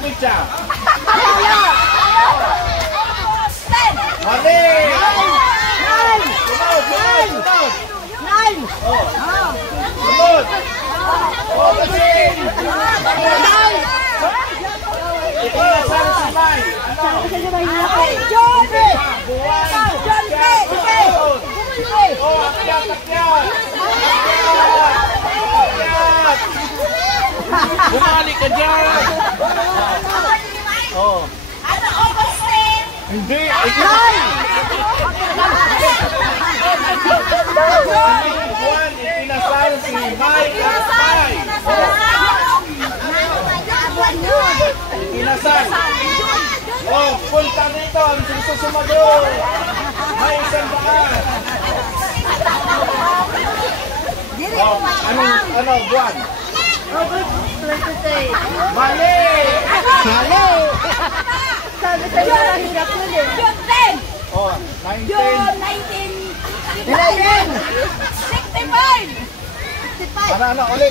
pizza? Mali! Sunod! Oh, kasi! Ikinasan si May! John! Oh, akyat! Bumalik ka dyan! Oh. Ano, Augustine? Hindi! Buwan, ikinasal si May at Pai! Ikinasal! Oh, punta dito ang susumador! May isang daan! Oh, ano, buwan? August 23. Mali! Sabi sa iyo, hirap yun eh. June 10! Oh, June 1965! Ano, ulit!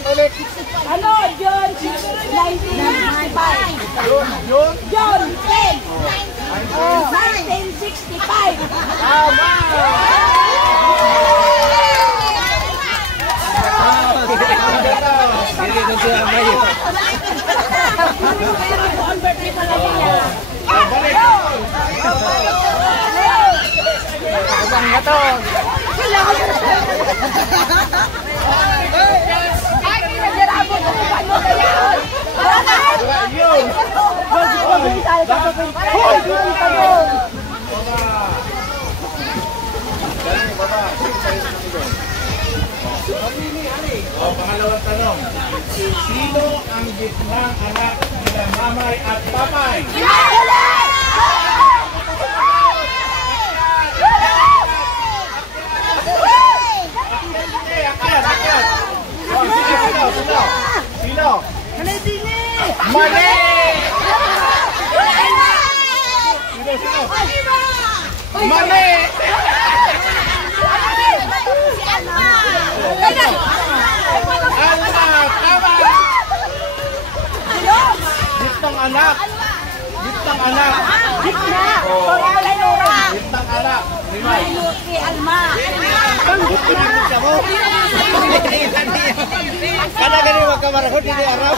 Ano, June 1965! June? June 10! 1965! Tama! Hindi ko siya may. Balik! Abang na to. Ay, nagdarabo ko kung paano kaya. Yun! Oh, pangalawang tanong. Sino ang gitnang anak nila mamay at papay? Akyat! Oh, Sino? Mali! Sino? Mali! Alma! Tama! Gitnang anak! Gitnang anak! Gitnang anak! Limay! Kada ganun magkamarahon, hindi Arab.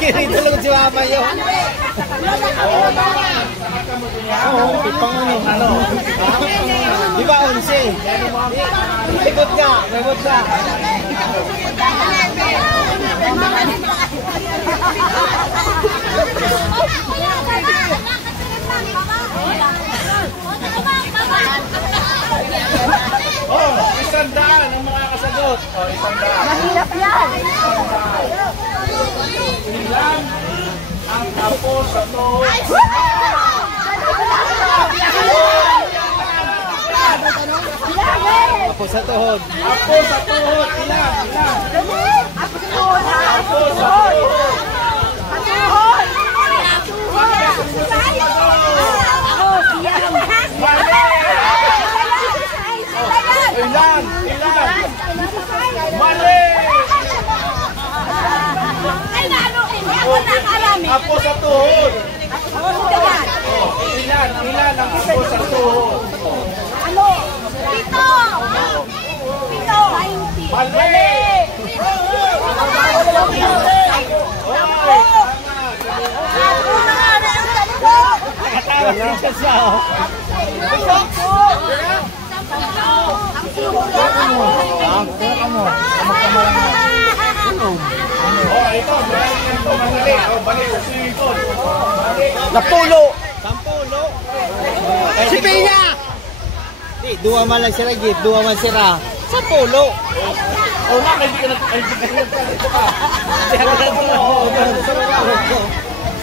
Kiri talagang si Mama yun. Ipang ano? Di ba 11? Ikot ka, ikot ka. Oh, 100 ang mga kasagot. Oh, 100. Mahirap yan. Ilan ang apo sa to? Apo sa tuhod. Apo sa tuhod. Ilan? Apo sa tuhod. Apo sa tuhod. Ilan? Mali! Apo sa tuhod. Ilan ang apo sa tuhod? Ano? Pito! Mali! Ganun ka siya. Oh, ito. Madali. Oh, balik. Swimming pool. Napulo. Sampulo. Si Pina. Di, dua man lang sila git, dua man sila. Sampulo. Oh, na, hindi ka dito ka.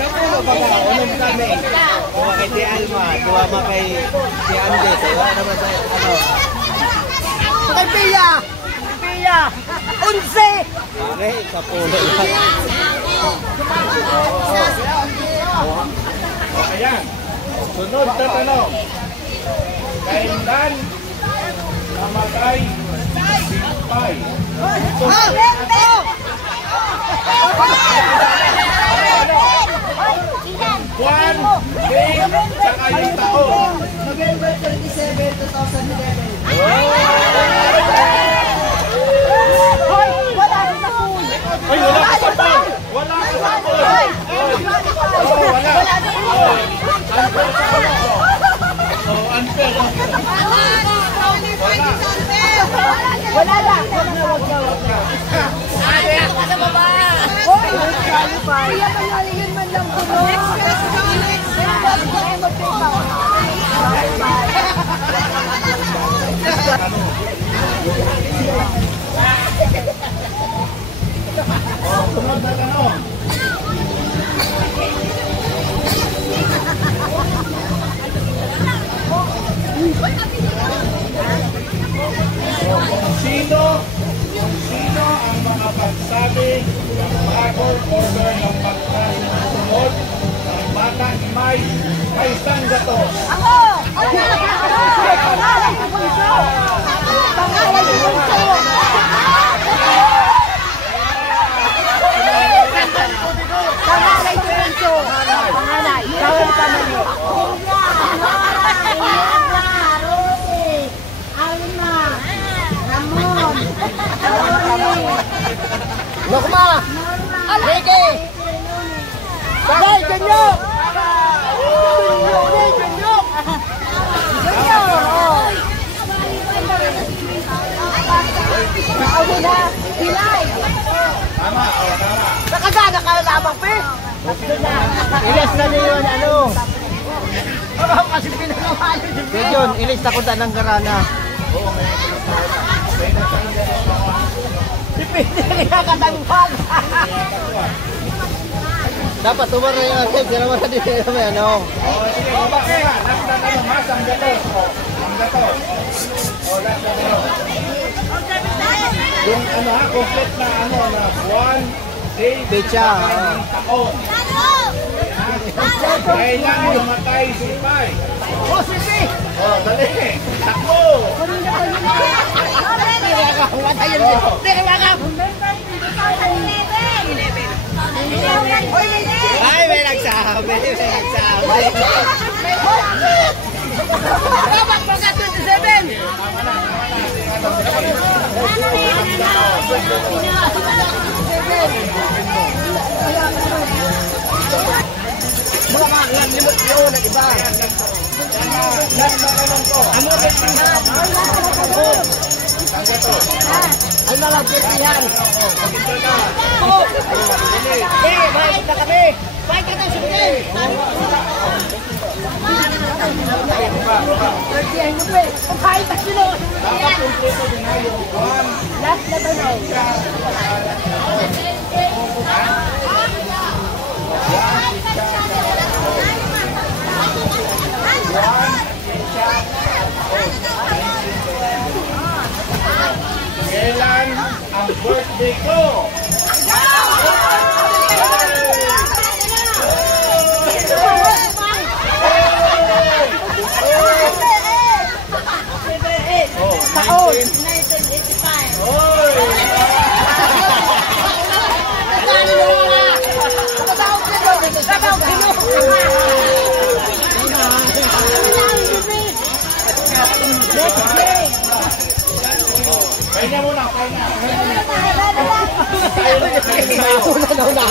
Sampulo ba ka? Unong kami. Dua kay Di Alma, dua man kay Di Andes. Dua naman sa ano. Kay Pia. Pia. 11. Okay, sampulo lang. Oh, ayan. Sunod na tanong. Kailan namatay si Pai? buwan, day, saka yung taon. November 27, 2011. Wala rin sa pool. Ay, wala ka sa pool! Wala ka sa pool! Oh, wala. Oh, unfair. Wala lang. Wag na. Ay, ako sa baba. Hoy, qualify. Kaya manalihin man lang ko. Sunod na tanong. Sino ang makapagsabi ng bagong order ng pagkasunod ng bata ni may isang gato? Ako! Pangalan ko bunso! Pangalan ko bunso! Pangalan ko bunso! Pangalan! Bawal ka mali! Alma! Ramon! Lokma! Ricky! Bagay, Janyok! Ako na! Hilay! Tama, tama. Nakagana ka na lamang, Pe! Ilis na niyo yun, ano? Kasi pinanamali. Yun, ilis na ko ng garana. Dipindi na katanupag. Dapat tumara yung akin, sila mo na dito naman, ano? Sige, bakit ha? Last na tanong, mas ang gato. Ang gato. Last na tanong. Yung complete na na buwan, day, Pecha. taon. Kailan lumatay si Pai? Oh, sisi! Dali. Takbo. Ay, may nagsabi. Dapat mo ka 27! Mga mga limot yun na iba. Amo rin tingnan. Ay malapit yan. Bakit na kami? Bakit ka na sundin? Kahit na sino! Dapat kumpleto din na yung buwan. Last na tanong. Kailan ang birthday ko? Taon! 1985. Kaya muna, kaya na.